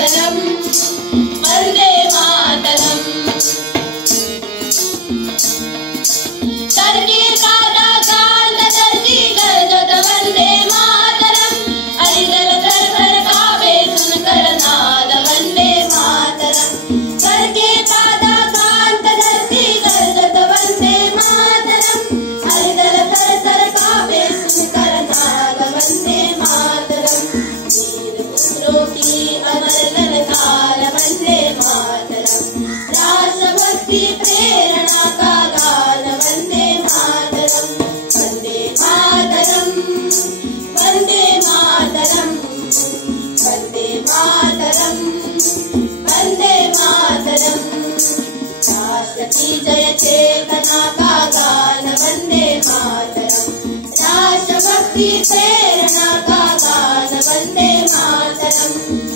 मातरम, वंदे मातरम। धरती का दातान धरती गरजत वंदे मातरम, हरिदल थर थर कांपे सुनकर नाद वंदे मातरम। धरती का दातान धरती गरजत वंदे मातरम, हरिदल थर थर कांपे सुनकर नाद वंदे मातरम। वीर पुत्रों की अमर ललकार वंदे मातरम, राष्ट्रभक्ति प्रेरणा का गान वंदे मातरम। वंदे मातरम, वंदे मातरम, वंदे मातरम, वंदे मातरम। राष्ट्र की जय चेतना का गान वंदे मातरम, राष्ट्रभक्ति प्रेरणा का गान वंदे मातरम।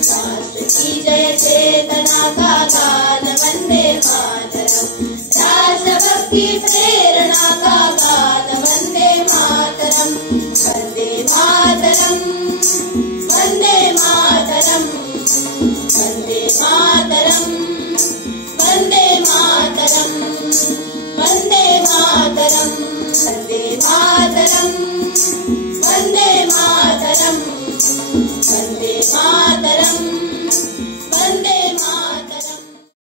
राष्ट्र की जय चेतना का गान वंदे मातरम, राष्ट्रभक्ति प्रेरणा का गान वंदे मातरम। वंदे मातरम, वंदे मातरम, वंदे मातरम, वंदे मातरम, वंदे मातरम, वंदे मातरम, वंदे मातरम, वंदे मातरम।